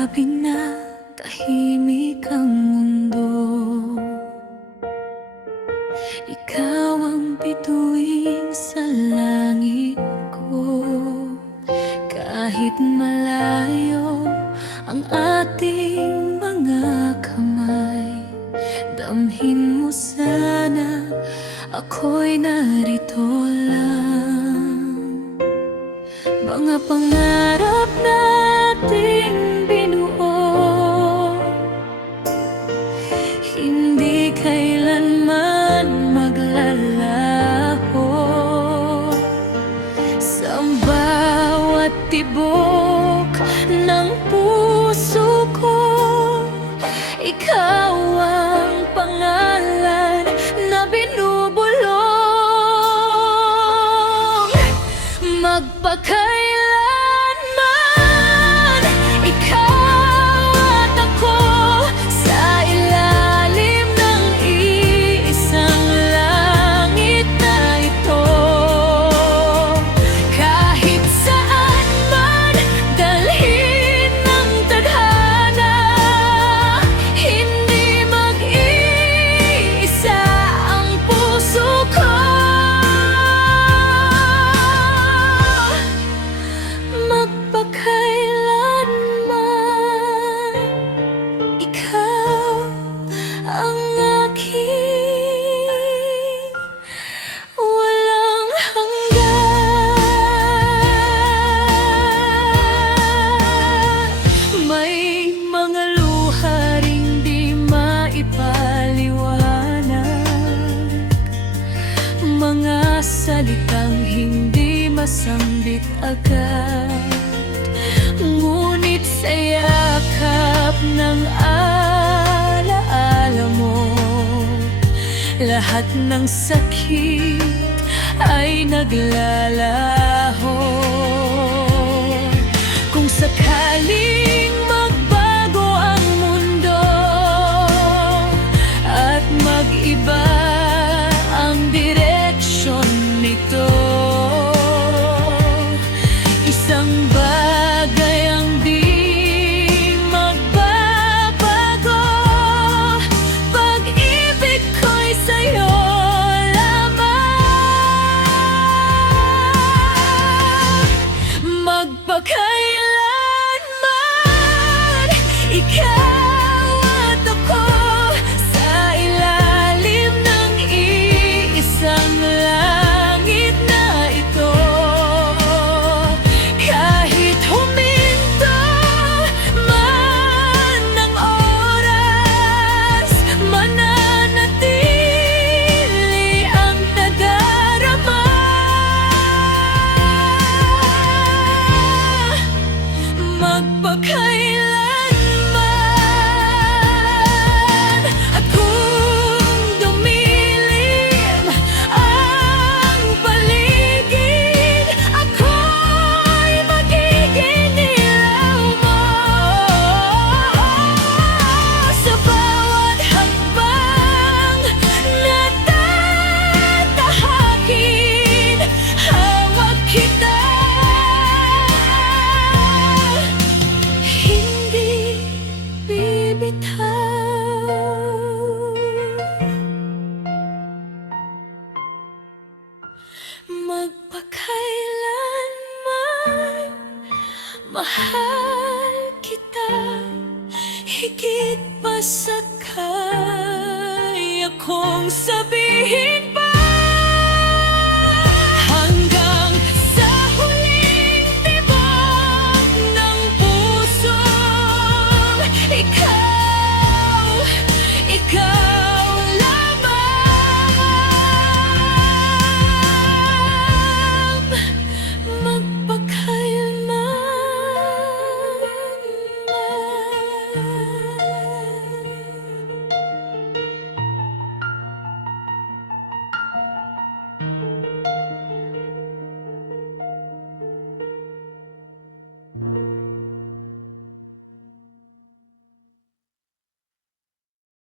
Gabi na, tahimik ang mundo. Ikaw ang bituin sa langit ko. Kahit malayo ang ating mga kamay, damhin mo sana, ako'y narito lang. Mga pangarap nating binuo, hindi kailanman maglalaho. Sa bawat tibok ng puso ko, ikaw ang pangalan na binubulong. Magpakailanman, ikaw at ako sa ilalim ng iisang langit na ito. Kahit saan man dalhin ng tadhana, hindi mag-iisa ang puso ko. Magpakailanman, ikaw ang aking walang hanggan. May mga luha ring di maipaliwanag, mga salitang hindi masambit agad. Ngunit sa yakap ng alaala mo, lahat ng sakit ay naglalaho. Kung sakaling magbago ang mundo at mag-iba ang direksyon nito, isang bagay ang di magbabago: pag-ibig ko'y sa'yo lamang. Magpakailanman, ikaw at ako sa ilalim ng iisang langit na ito. Kahit huminto man ng oras, mananatili ang tadarama. Magpakailanman, at kung dumilim ang paligid, ako'y magiging ilaw mo. Sa bawat hakbang na tatahakin, hawak kita, hindi bibitaw. Magpakailanman, mahal kita, higit pa sa kaya kong sabihin.